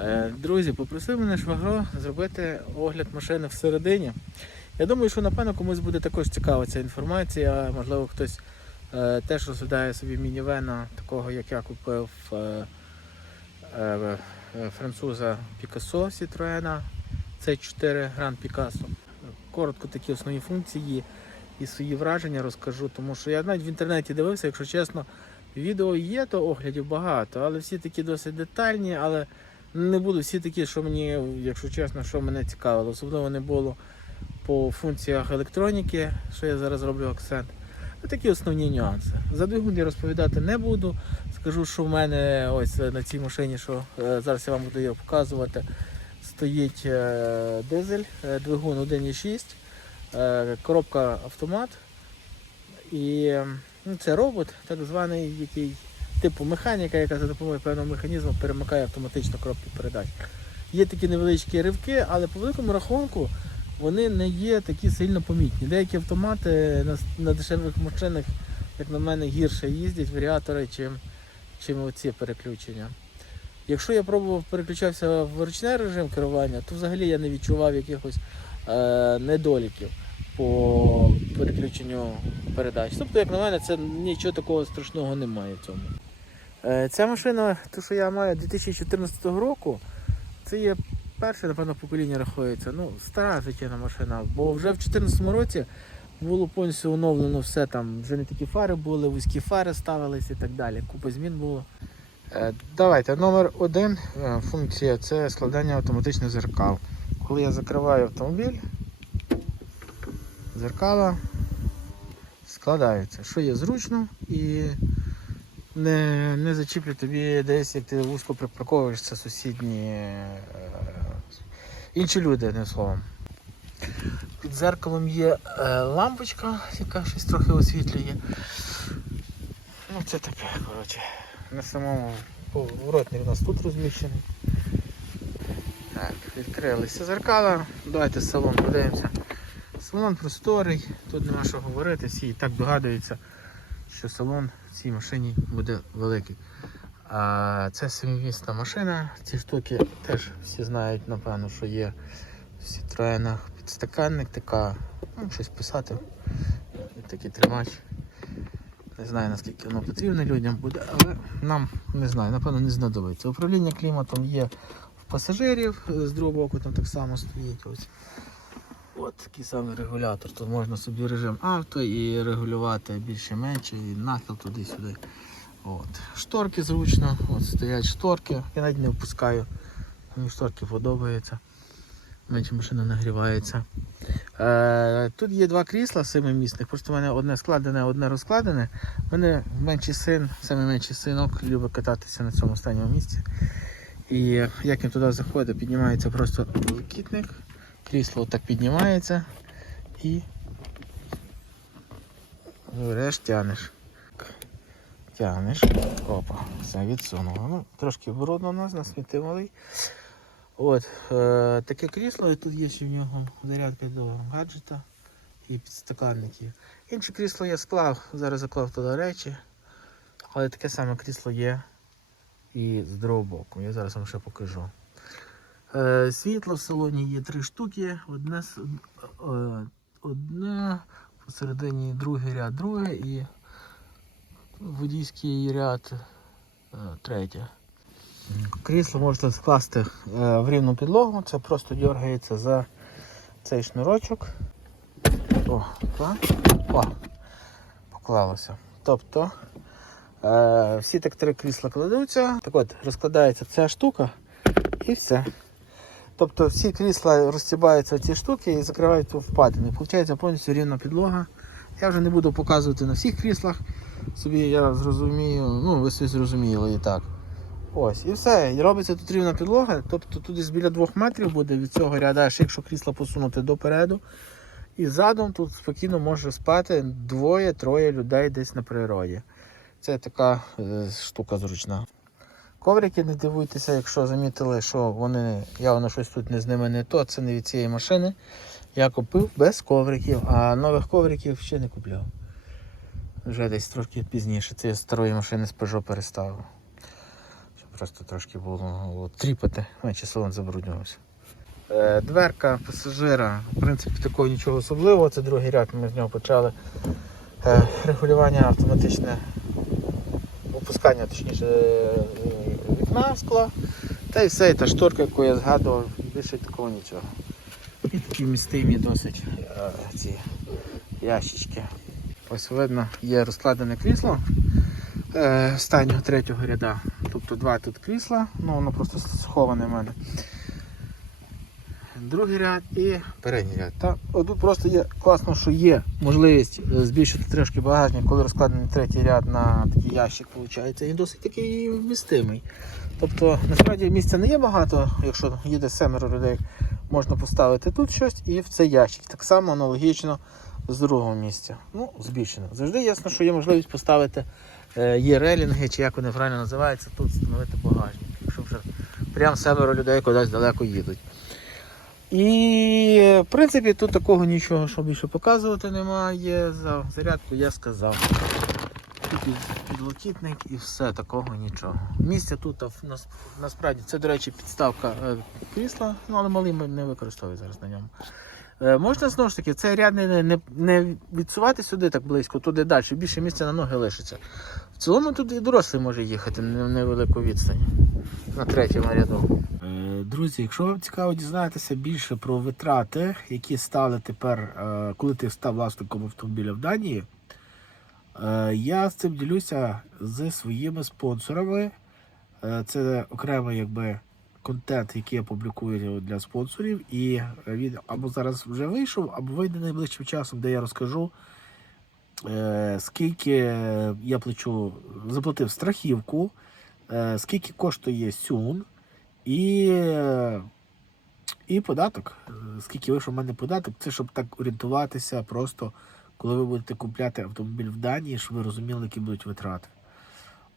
Е, Друзі, попросив мене швагро зробити огляд машини всередині. Я думаю, що напевно комусь буде також цікава ця інформація. Можливо, хтось е, теж розглядає собі мінівена, такого як я купив е, е, е, француза Picasso Citroena C4 Grand Picasso. Коротко такі основні функції і свої враження розкажу, тому що я навіть в інтернеті дивився, якщо чесно, відео є, то оглядів багато, але всі такі досить детальні, але не були всі такі, що мені, якщо чесно, що мене цікавило. Особливо не було по функціях електроніки, що я зараз роблю акцент. Це такі основні нюанси. За двигун я розповідати не буду. Скажу, що в мене ось на цій машині, що е, зараз я вам буду її показувати, стоїть е, дизель, е, двигун 1.6, е, коробка автомат. І ну, це робот, так званий, який типу механіка, яка за допомогою певного механізму перемикає автоматично коробки передач. Є такі невеличкі ривки, але по великому рахунку вони не є такі сильно помітні. Деякі автомати на, дешевих машинах, як на мене, гірше їздять варіатори, чим, чим оці переключення. Якщо я пробував переключався в ручний режим керування, то взагалі я не відчував якихось е, недоліків по переключенню передач. Тобто, як на мене, це нічого такого страшного немає в цьому. Е, Ця машина, ту, що я маю 2014 року, це є перше, напевно, покоління рахується. Ну, стара життєва машина. Бо вже в 2014 році було повністю оновлено все там. Вже не такі фари були, вузькі фари ставились і так далі. Купа змін було. Е, Давайте, номер один е, функція це складання автоматичних зеркал. Коли я закриваю автомобіль, зеркала складаються, що є зручно і не, не зачіплю тобі десь, як ти вузько припарковуєшся сусідні е, інші люди, одним словом. Під зеркалом є е, лампочка, яка щось трохи освітлює. Ну це таке, коротше. На самому поворотник у нас тут розміщений. Так, відкрилися зеркала. Давайте салон подивимося. Салон просторий, тут нема що говорити, всі і так догадуються, що салон цій машині буде великий. А це семимісна машина, ці штуки теж всі знають, напевно, що є в Citroenах підстаканник, така, ну, щось писати, такий тримач. Не знаю наскільки воно потрібно людям буде, але нам не знаю, напевно, не знадобиться. Управління кліматом є в пасажирів, з другого боку там так само стоїть. Ось. От такий самий регулятор. Тут можна собі режим авто і регулювати більше-менше, і нахил туди-сюди. От. Шторки зручно, от стоять шторки, я навіть не впускаю. Мені шторки подобаються. Менше машина нагрівається. Е, тут є два крісла семимісних, просто в мене одне складене, одне розкладене. У мене менший син, саме менший синок, любить кататися на цьому останньому місці. І як він туди заходить, піднімається просто кітник, крісло так піднімається і береш, тянеш. Тягнеш. Опа, все відсунуло. Ну, трошки брудно у нас, насміти малий. От, е, таке крісло, і тут є ще в нього зарядка до гаджета і підстаканники. Інше крісло я склав, зараз заклав туди речі, але таке саме крісло є і з другого боку. Я зараз вам ще покажу. Е, світло в салоні є три штуки, одне, е, одне посередині другий ряд, друге і водійський ряд е, третє. Крісло можете скласти в рівну підлогу, це просто дергається за цей шнурочок. О, так. О, поклалося. Тобто всі так три крісла кладуться. Так от, розкладається ця штука і все. Тобто всі крісла розстібаються ці штуки і закривають ту впадину. Получається повністю рівна підлога. Я вже не буду показувати на всіх кріслах. Собі я зрозумію, ну ви собі зрозуміли і так. Ось, і все. І робиться тут рівна підлога, тобто тут десь біля двох метрів буде від цього ряду, аж якщо крісло посунути допереду. І задом тут спокійно може спати двоє-троє людей десь на природі. Це така е, штука зручна. Коврики, не дивуйтеся, якщо замітили, що вони явно щось тут не з ними не то, це не від цієї машини. Я купив без ковриків, а нових ковриків ще не купляв. Вже десь трошки пізніше. Я старої машини з Peugeot переставив. Просто трошки було от, тріпати, менше салон забруднювався. Е, Дверка пасажира, в принципі, такого нічого особливого. Це другий ряд, ми з нього почали. Е, Регулювання автоматичне, опускання, точніше, е. Та й все, і та шторка, яку я згадував, більше такого нічого. І такі містимі досить е, ці ящички. Ось видно, є розкладене крісло е, останнього третього ряда. Тобто два тут крісла, ну воно просто сховане в мене. Другий ряд і передній ряд. Та, тут просто є класно, що є можливість е, збільшити трошки багажник, коли розкладений третій ряд на такий ящик, виходить, і досить такий вмістимий. Тобто, насправді місця не є багато, якщо їде семеро людей, можна поставити тут щось і в цей ящик. Так само аналогічно з другого місця. Ну, збільшено. Завжди ясно, що є можливість поставити е, є релінги, чи як вони правильно називаються, тут встановити багажник, якщо вже прям семеро людей кудись далеко їдуть. І в принципі тут такого нічого, що більше показувати немає. За зарядку я сказав. Підлокітник і все, такого нічого. Місця тут нас- насправді це, до речі, підставка е, крісла, ну але малий не використовую зараз на ньому. Е, можна знову ж таки цей ряд не, не, не відсувати сюди так близько, туди далі, більше місця на ноги лишиться. В цілому тут і дорослий може їхати на невелику відстань на третьому ряду. Е, Друзі, якщо вам цікаво дізнатися більше про витрати, які стали тепер, е, коли ти став власником автомобіля в Данії, я з цим ділюся з своїми спонсорами. Е, Це окремий якби, контент, який я публікую для спонсорів. І він або зараз вже вийшов, або вийде найближчим часом, де я розкажу, е, скільки я плачу, заплатив страхівку, е, скільки коштує сюн. І, і податок. Е, Скільки вийшов в мене податок, це щоб так орієнтуватися просто, коли ви будете купляти автомобіль в Данії, щоб ви розуміли, які будуть витрати.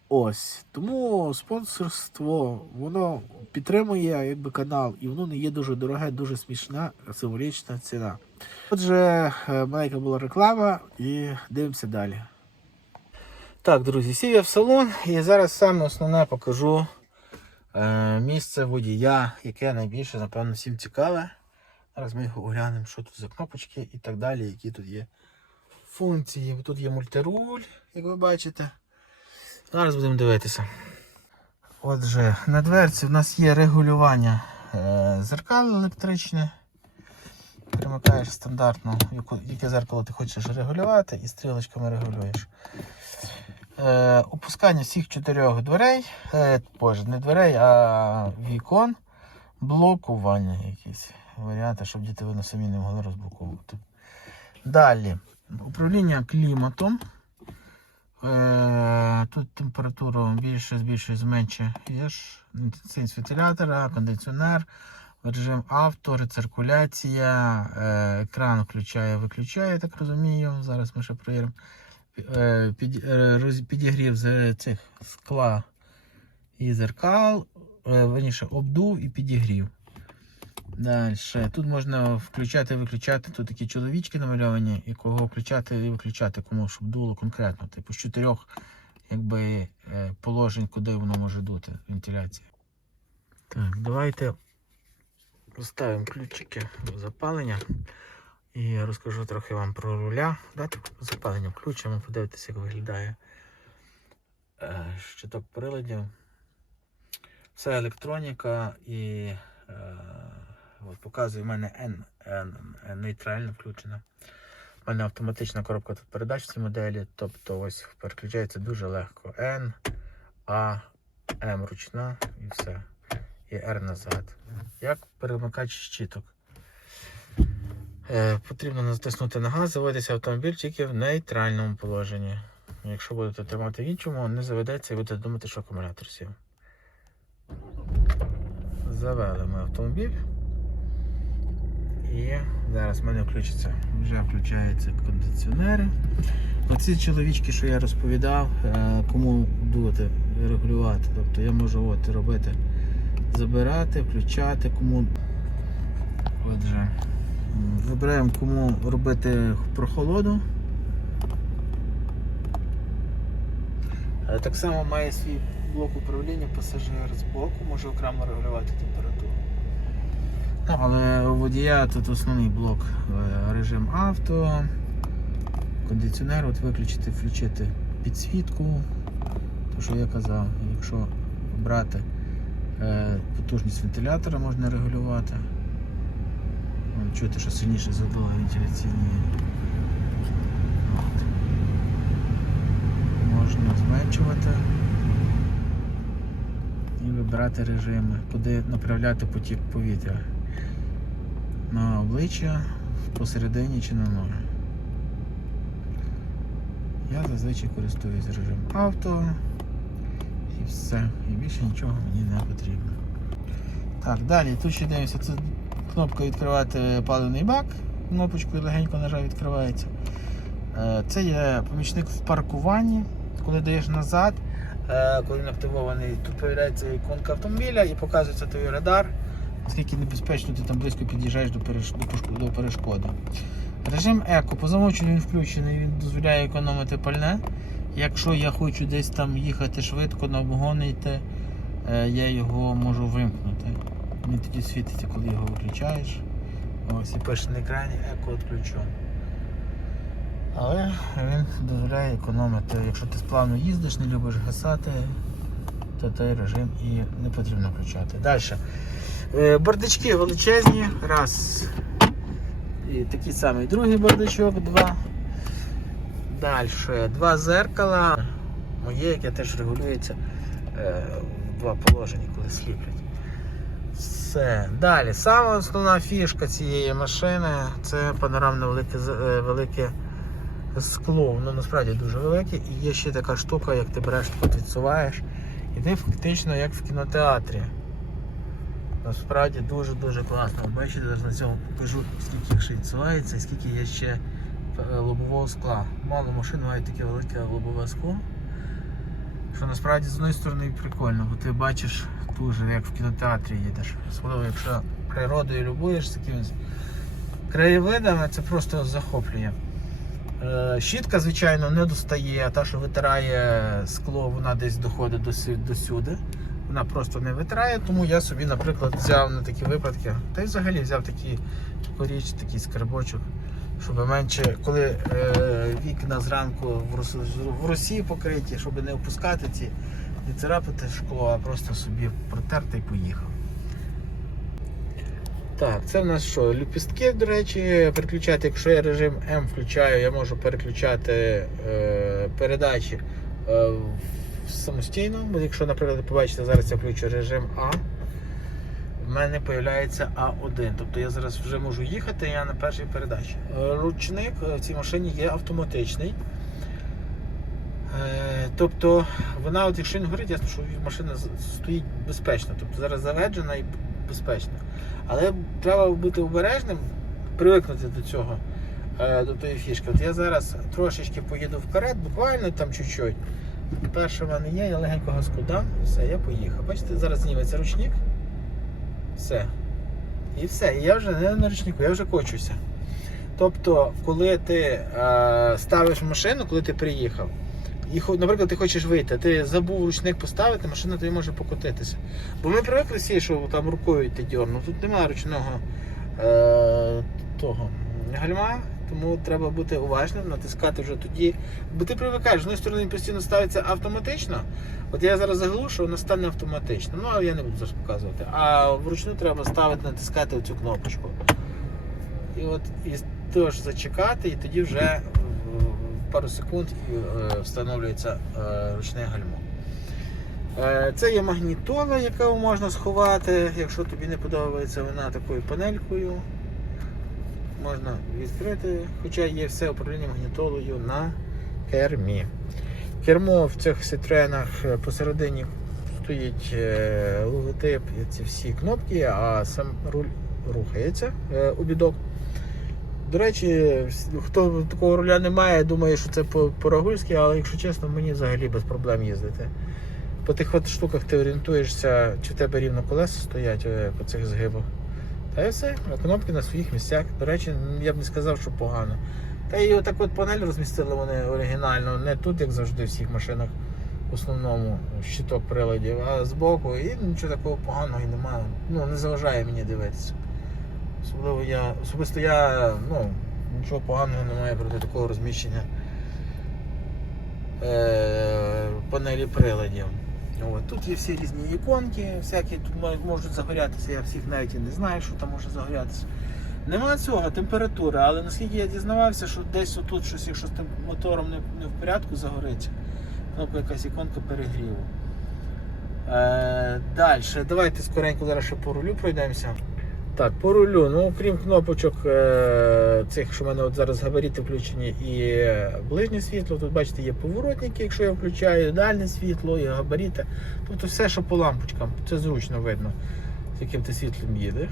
Ось. Тому спонсорство воно підтримує якби, канал, і воно не є дуже дороге, дуже смішна, символічна ціна. Отже, е, маленька була реклама і дивимося далі. Так, друзі, сів я в салон і зараз саме основне покажу е, місце водія, яке найбільше, напевно, всім цікаве. Зараз ми його оглянемо, що тут за кнопочки і так далі, які тут є функції. Тут є мультируль, як ви бачите. Зараз будемо дивитися. Отже, на дверці в нас є регулювання е, зеркал електричне. Примикаєш стандартно, яке зеркало ти хочеш регулювати, і стрілочками регулюєш. Е, опускання всіх чотирьох дверей, е, боже, не дверей, а вікон, блокування якісь варіанти, щоб діти видно самі не могли розблоковувати. Далі, управління кліматом. Е, тут температуру більше, збільшує, зменшує. Є ж інтенсивність вентилятора, кондиціонер, режим авто, рециркуляція, е, екран включає, виключає, я так розумію. Зараз ми ще перевіримо. Е, підігрів з цих скла і зеркал, верніше обдув і підігрів. Далі. Тут можна включати і виключати. Тут такі чоловічки намальовані, і кого включати і виключати, кому щоб дуло конкретно. Типу з чотирьох якби, е, положень, куди воно може дути, вентиляція. Так, давайте поставимо ключики до запалення. І я розкажу трохи вам про руля. Давайте запалення включимо, подивитися, як виглядає е, щиток приладів. Все електроніка і е, от показує в мене N, N, N нейтрально включена. У мене автоматична коробка тут передач в цій моделі, тобто ось переключається дуже легко. N, A, M ручна і все. І R назад. Як перемикач щиток. Е, потрібно натиснути на газ, заводиться автомобіль тільки в нейтральному положенні. Якщо будете тримати в іншому, не заведеться і будете думати, що акумулятор сів. Завели ми автомобіль. І зараз в мене включиться, вже включаються кондиціонери. Оці чоловічки, що я розповідав, е, кому дути, регулювати. Тобто я можу от робити, забирати, включати, кому. Отже, вибираємо, кому робити прохолоду. Так само має свій блок управління пасажир з боку може окремо регулювати температуру. Але у водія тут основний блок е, режим авто, кондиціонер, от виключити, включити підсвітку. То, що я казав, якщо брати е, потужність вентилятора можна регулювати. Чуєте, що сильніше задули вентиляційні. От. Можна зменшувати і вибирати режими, куди направляти потік повітря. На обличчя, посередині чи на ноги. Я зазвичай користуюсь режимом авто і все. І більше нічого мені не потрібно. Так, далі тут ще дивимося, це кнопка відкривати паливний бак. Кнопочкою легенько нажав відкривається. Е, Це є помічник в паркуванні. Коли даєш назад, е, коли він активований, тут з'являється іконка автомобіля і показується твій радар, наскільки небезпечно ти там близько під'їжджаєш до, до, перешкоди. Режим еко по замовченню він включений, він дозволяє економити пальне. Якщо я хочу десь там їхати швидко на обгони йти, е, я його можу вимкнути. Він тоді світиться, коли його виключаєш. Ось і пише на екрані еко відключено. Але він дозволяє економити. Якщо ти сплавно їздиш, не любиш гасати, то той режим і не потрібно включати. Далі. Е, Бардачки величезні. Раз. І такий самий другий бардачок, два. Далі. Два зеркала. Моє, яке теж регулюється е, в два положення, коли сліплять. Все. Далі. Сама основна фішка цієї машини це панорамне велике, е, велике скло. Воно насправді дуже велике. І є ще така штука, як ти береш, так відсуваєш. І ти фактично як в кінотеатрі. Насправді дуже-дуже класно. Бачите, зараз на цьому покажу, скільки ще відсувається і скільки є ще е, лобового скла. Мало машин мають таке велике лобове скло. Що насправді з однієї сторони прикольно, бо ти бачиш дуже, як в кінотеатрі їдеш. Особливо, якщо природою любуєшся якимись краєвидами, це просто захоплює. Е, Щітка, звичайно, не достає, а та, що витирає скло, вона десь доходить до сюди. Вона просто не витирає, тому я собі, наприклад, взяв на такі випадки, та й взагалі взяв такі, таку річ, такий скарбочок, щоб менше, коли е, вікна зранку в, рос, в росі покриті, щоб не опускати ці, не царапати шкло, а просто собі протерти і поїхав. Так, це в нас що? Ліпістки, до речі, переключати, якщо я режим М включаю, я можу переключати е, передачі е, самостійно. Бо якщо, наприклад, побачите, зараз я включу режим А, в мене з'являється А1. Тобто я зараз вже можу їхати, я на першій передачі. Е, Ручник е, в цій машині є автоматичний. Е, Тобто вона, от якщо не горить, ясно, що машина стоїть безпечно. Тобто зараз заведжена і безпечно. Але треба бути обережним, привикнути до цього, до тої фішки. От я зараз трошечки поїду вперед, буквально там чуть-чуть. Перше в мене є, я легенько газку дам, все, я поїхав. Бачите, зараз зніметься ручник. Все. І все. І я вже не на ручнику, я вже кочуся. Тобто, коли ти е, ставиш машину, коли ти приїхав, і, наприклад, ти хочеш вийти, ти забув ручник поставити, машина тобі може покотитися. Бо ми привикли всі, що там рукою ти дьорнув. Тут немає ручного е, того гальма, тому треба бути уважним, натискати вже тоді. Бо ти привикаєш, з однієї сторони він постійно ставиться автоматично. От я зараз заглушу, воно стане автоматично. Ну, але я не буду зараз показувати. А вручну треба ставити, натискати оцю кнопочку. І от і теж зачекати, і тоді вже в пару секунд е, встановлюється е, ручне гальмо. Е, Це є магнітола, яку можна сховати, якщо тобі не подобається вона такою панелькою. Можна відкрити, хоча є все управління магнітолою на кермі. Кермо в цих ситренах е, посередині стоїть е, логотип і ці всі кнопки, а сам руль рухається е, у бідок. До речі, хто такого руля не має, думає, що це по- по-рагульськи, але якщо чесно, мені взагалі без проблем їздити. По тих от штуках ти орієнтуєшся, чи в тебе рівно колеса стоять е, по цих згибах. Та і все, кнопки на своїх місцях. До речі, я б не сказав, що погано. Та і отак от панель розмістили вони оригінально, не тут, як завжди, в всіх машинах. в основному щиток приладів, а збоку і нічого такого поганого і немає. Ну, не заважає мені дивитися. Особливо я, особисто я, ну, нічого поганого немає проти такого розміщення е, панелі приладів. От. Тут є всі різні іконки, всякі тут можуть загорятися, я всіх навіть і не знаю, що там може загорятися. Нема цього, температури, але наскільки я дізнавався, що десь отут щось, якщо з тим мотором не, не в порядку загориться, кнопка якась іконка перегріву. Е, Далі, давайте скоренько зараз ще по рулю пройдемося. Так, по рулю, ну крім кнопочок е, цих, що в мене от зараз габаріти включені і ближнє світло, тут бачите, є поворотники, якщо я включаю, дальнє світло, і габаріти. Тобто все, що по лампочкам, це зручно видно, з яким ти світлом їдеш.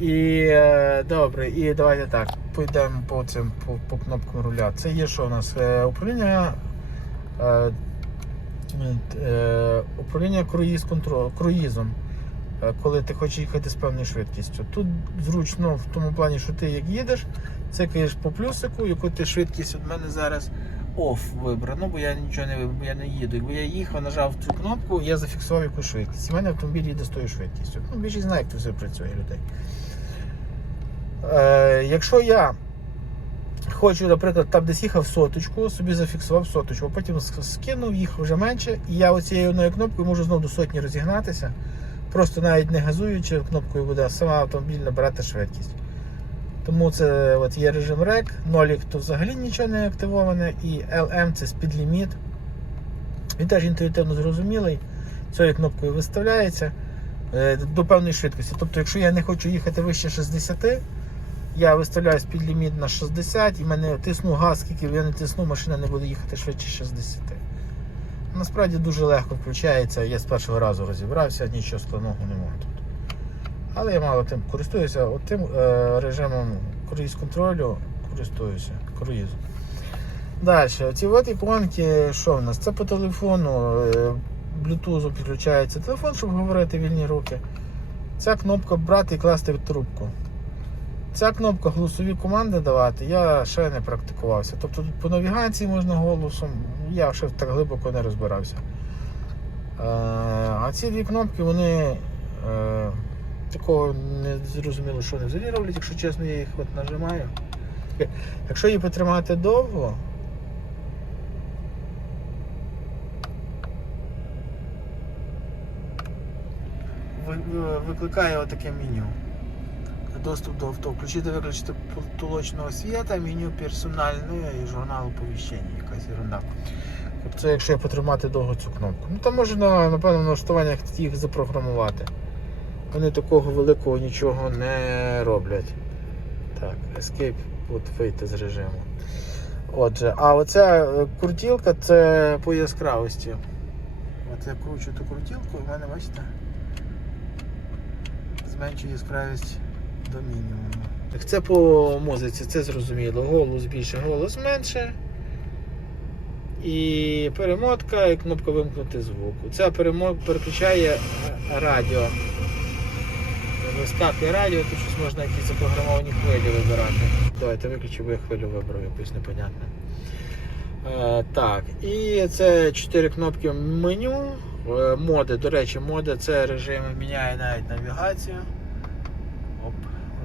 І е, добре, і давайте так, пойдемо по цим по, по кнопкам руля. Це є що у нас? Е, управління. Управління круїз круїзом, коли ти хочеш їхати з певною швидкістю. Тут зручно в тому плані, що ти як їдеш, цикаєш по плюсику, яку ти швидкість від мене зараз off вибрано, бо я нічого не вибрав, я не їду. Якби я їхав, нажав цю кнопку, я зафіксував якусь швидкість. В мене автомобіль їде з тою швидкістю. Ну, більшість знає, як це все працює людей. Е, якщо я хочу, наприклад, там десь їхав соточку, собі зафіксував соточку, а потім скинув їх вже менше, і я оцією одною кнопкою можу знову до сотні розігнатися, просто навіть не газуючи кнопкою буде сама автомобіль набирати швидкість. Тому це от є режим REC, нолік то взагалі нічого не активоване, і LM це спідліміт. Він теж інтуїтивно зрозумілий. Цією кнопкою виставляється е, до певної швидкості. Тобто, якщо я не хочу їхати вище 60, я виставляю спідліміт на 60 і мене тисну газ, скільки я не тисну, машина не буде їхати швидше 60. Насправді дуже легко включається. Я з першого разу розібрався, нічого складного немає тут. Але я мало тим користуюся, от тим е, режимом круїз контролю користуюся круїзом. Далі, ці от іконки, що в нас? Це по телефону, е, Bluetooth підключається телефон, щоб говорити вільні руки. Ця кнопка брати і класти в трубку. Ця кнопка голосові команди давати, я ще не практикувався. Тобто тут по навігації можна голосом, я ще так глибоко не розбирався. Е, а ці дві кнопки, вони е, такого не зрозуміло, що не взагалі роблять, якщо чесно, я їх от нажимаю. Якщо її потримати довго, ви- викликає отаке меню. Доступ до авто. Включити виключити потолочного світа, меню персональне і журнал оповіщення, якась ерунда. Тобто це якщо потримати довго цю кнопку. Ну там можна, напевно, в налаштуваннях їх запрограмувати. Вони такого великого нічого не роблять. Так, Escape, от вийти з режиму. Отже, а оця е, крутілка це по яскравості. От я кручу ту крутілку, і в мене, бачите, зменшує яскравість до мінімуму. Так це по музиці, це зрозуміло. Голос більше, голос менше. І перемотка, і кнопка вимкнути звуку. Перемотка переключає радіо. Вискакує радіо, тут щось можна якісь запрограмовані хвилі вибирати. Давайте виключу, бо я хвилю вибрав якусь непонятну. Е, так, і це чотири кнопки меню. Е, моди, до речі, моди це режим міняє навіть навігацію.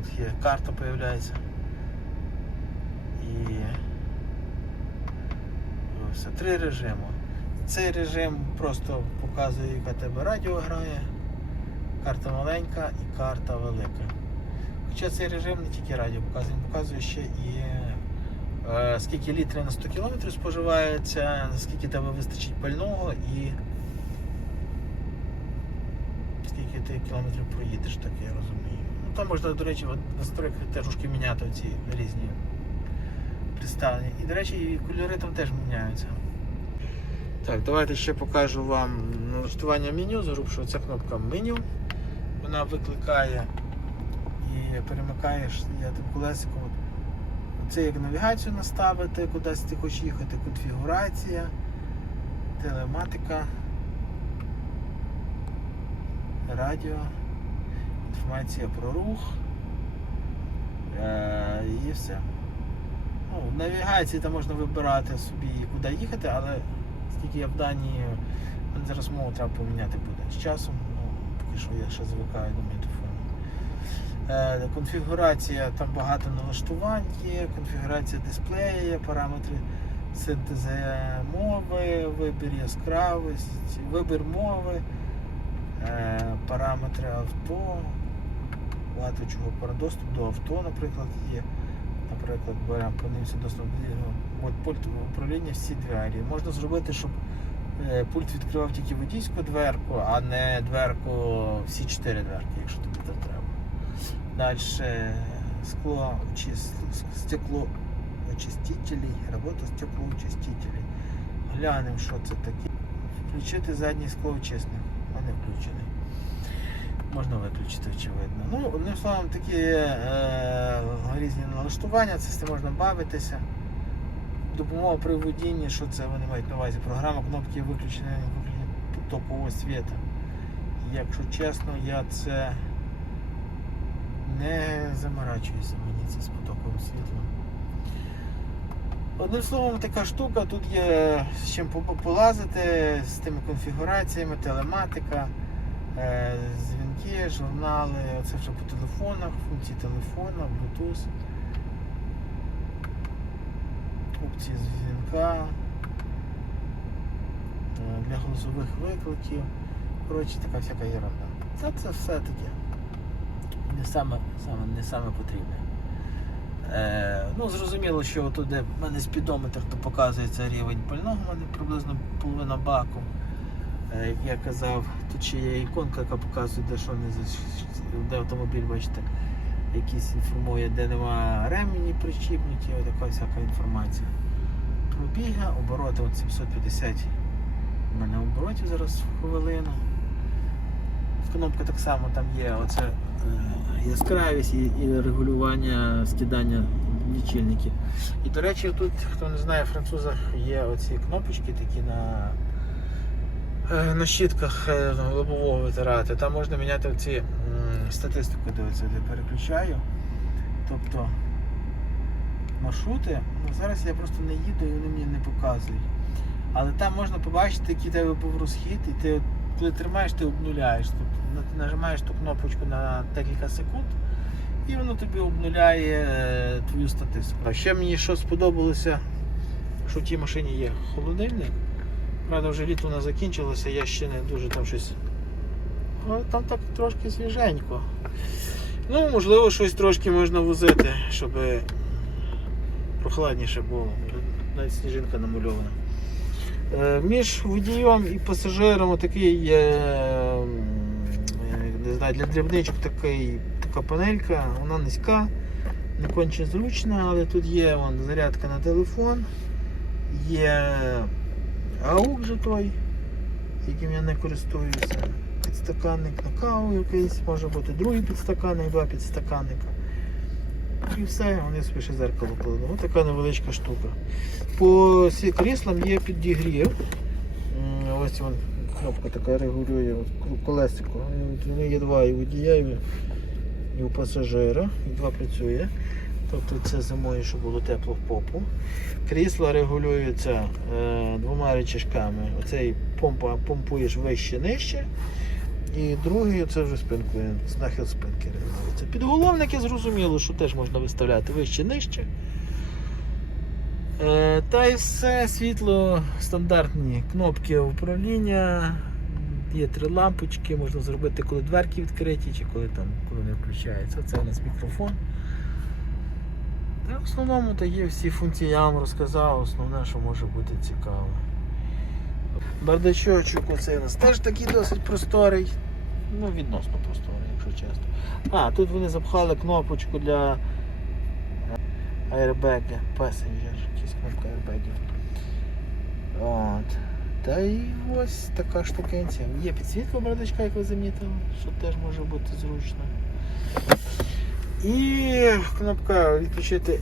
От є карта з'являється. І все, три режими. Цей режим просто показує, яка тебе радіо грає. Карта маленька і карта велика. Хоча цей режим не тільки радіо показує, він показує ще і е, скільки літрів на 100 км споживається, скільки тебе вистачить пального і скільки ти кілометрів проїдеш, так я розумію. Там можна, до речі, настройки трошки міняти ці різні представлення. І, до речі, і кольори там теж міняються. Так, давайте ще покажу вам налаштування меню. Зрубшу ця кнопка меню. Вона викликає і перемикаєш я тим колесиком. Це як навігацію наставити, кудись ти хочеш їхати, конфігурація, телематика, радіо, інформація про рух е, і все. Ну, в навігації там можна вибирати собі, куди їхати, але Скільки я в Данії, зараз мову треба поміняти буде. З часом, ну, поки що я ще звикаю до мікрофону. Е, конфігурація, там багато налаштувань є, конфігурація дисплея параметри синтези мови, вибір яскравості, вибір мови, е, параметри авто, багато чого про доступ до авто, наприклад, є. Наприклад, беремо подивимося доступ до от пульт управління всі двері. Можна зробити, щоб е, пульт відкривав тільки водійську дверку, а не дверку всі чотири дверки, якщо тобі це треба. Далі скло, очис- стекло очистителей, робота стеклоочистителей. Глянемо, що це таке. Включити задній склоочисник. У мене включений. Можна виключити, очевидно. Ну, одним словом, такі е, різні налаштування, це з цим можна бавитися. Допомога при водінні, що це вони мають на увазі? Програма кнопки виключення топового світу. Якщо чесно, я це не заморачуюся мені це з потоковим світлом. Одним словом, така штука, тут є з чим полазити, з тими конфігураціями, телематика, е, дзвінки, журнали, це вже по телефонах, функції телефона, Bluetooth, опції дзвінка, е, для голосових викликів. Коротше, така всяка ерунда. Це, це все таке. Не саме, саме, не саме потрібне. Е, ну, зрозуміло, що тут, де в мене спідометр, то показується рівень пального, у мене приблизно половина баку. Е, я казав, тут ще є іконка, яка показує, де що не за- де автомобіль, бачите, якийсь інформує, де нема ремені причіпнуті, ось така всяка інформація. Пробіга, обороти от 750 у мене оборотів зараз в хвилину. Кнопка так само там є оце е, яскравість і, і регулювання скидання лічильників. І до речі, тут, хто не знає, французах є оці кнопочки такі на, на щітках е, лобового витирати. Там можна міняти оці м, статистику, дивиться, де переключаю. Тобто маршрути, ну зараз я просто не їду і вони мені не показують. Але там можна побачити, який тебе був розхід, і ти коли тримаєш, ти обнуляєш. Тобто на- нажимаєш ту кнопочку на декілька секунд, і воно тобі обнуляє е, твою статистику. А ще мені що сподобалося, що в тій машині є холодильник. Правда, вже літо нас закінчилося, я ще не дуже там щось. Але там так трошки свіженько. Ну, можливо, щось трошки можна возити, щоб прохладніше було. Навіть сніжинка намальована. Е, Між водієм і пасажиром такий, не знаю, для дрібничок такий, така панелька, вона низька, не конче зручна, але тут є вон, зарядка на телефон, є аук же той, яким я не користуюся. Підстаканник на каву якийсь, може бути другий підстаканник, два підстаканника. І все, вони собі ще зеркало кладуть. Ось така невеличка штука. По кріслам є підігрів. Ось вон кнопка така регулює от от Вони є два і водія, і у пасажира, і два працює. Тобто це зимою, щоб було тепло в попу. Крісла регулюються е, двома речашками. Оцей помпа, помпуєш вище нижче. І другий це вже спинкою, нахил спинки регулюється. Підголовники зрозуміло, що теж можна виставляти вище нижче. Е, та й все, світло, стандартні кнопки управління, є три лампочки, можна зробити, коли дверки відкриті, чи коли там коли не включається. Це у нас мікрофон. Та в основному є всі функції, я вам розказав, основне, що може бути цікаво. Бардачочок оцей у нас теж такий досить просторий. Ну, відносно просторий, якщо чесно. А, тут вони запхали кнопочку для аербеги, пасенджер, якісь кнопка аербегів. От. Та й ось така штукенція. Є підсвітка бардачка, як ви замітили, що теж може бути зручно. І кнопка відключити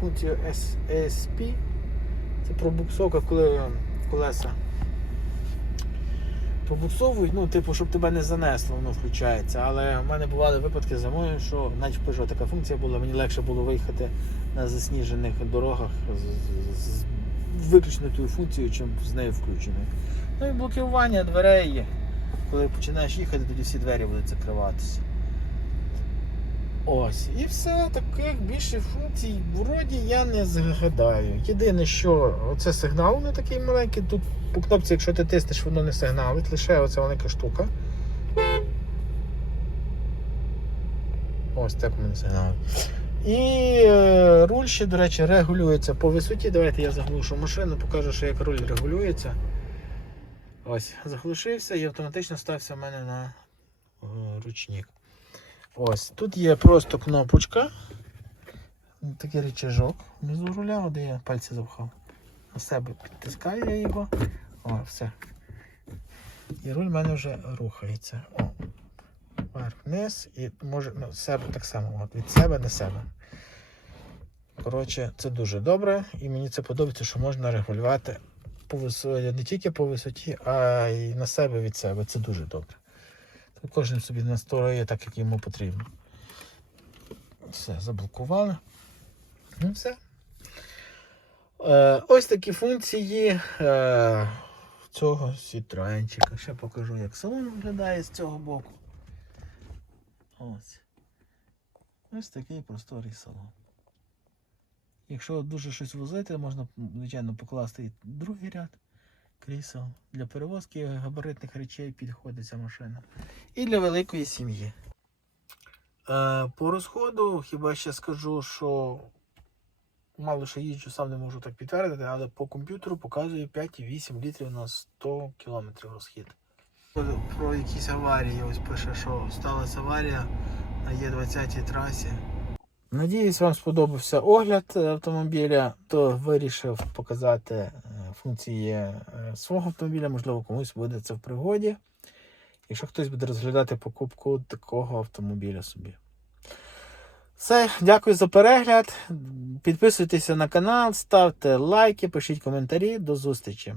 функцію ESP. Це пробуксовка, коли колеса побуксовують, ну, типу, щоб тебе не занесло, воно включається. Але в мене бували випадки зимою, що навіть в така функція була, мені легше було виїхати на засніжених дорогах з, виключно ту функцію, чим з нею включеною. Ну і блокування дверей. Коли починаєш їхати, тоді всі двері будуть закриватися. Ось. І все, таких більше функцій вроді я не згадаю. Єдине, що оце сигнал не такий маленький. Тут по кнопці, якщо ти тиснеш, воно не сигналить, лише оця маленька штука. Ось так мене сигналить. І е, руль ще, до речі, регулюється по висоті. Давайте я заглушу машину, покажу, що як руль регулюється. Ось, заглушився і автоматично стався в мене на е, ручник. Ось, тут є просто кнопочка. Такий рычажок внизу руля, де я пальці запхав. На себе підтискаю я його. О, все. І руль в мене вже рухається. О. Вверх вниз і може на себе так само. От від себе на себе. Коротше, це дуже добре, і мені це подобається, що можна регулювати по висоті, не тільки по висоті, а й на себе від себе. Це дуже добре. Кожен собі настроює так, як йому потрібно. Все, заблокували. Ну, все. Е, ось такі функції е, цього Citroenчика. Ще покажу, як салон виглядає з цього боку. Ось. Ось такий просторий салон. Якщо дуже щось возити, можна, звичайно, покласти і другий ряд крісел. Для перевозки габаритних речей підходить ця машина. І для великої сім'ї. Е, по розходу хіба ще скажу, що мало що їжджу, сам не можу так підтвердити, але по комп'ютеру показує 5,8 літрів на 100 кілометрів розхід. Про якісь аварії, ось пише, що сталася аварія на Є20 трасі. Надіюсь, вам сподобався огляд автомобіля, то вирішив показати е, функції е, свого автомобіля, можливо, комусь буде це в пригоді. Якщо хтось буде розглядати покупку такого автомобіля собі. Все, дякую за перегляд. Підписуйтеся на канал, ставте лайки, пишіть коментарі. До зустрічі!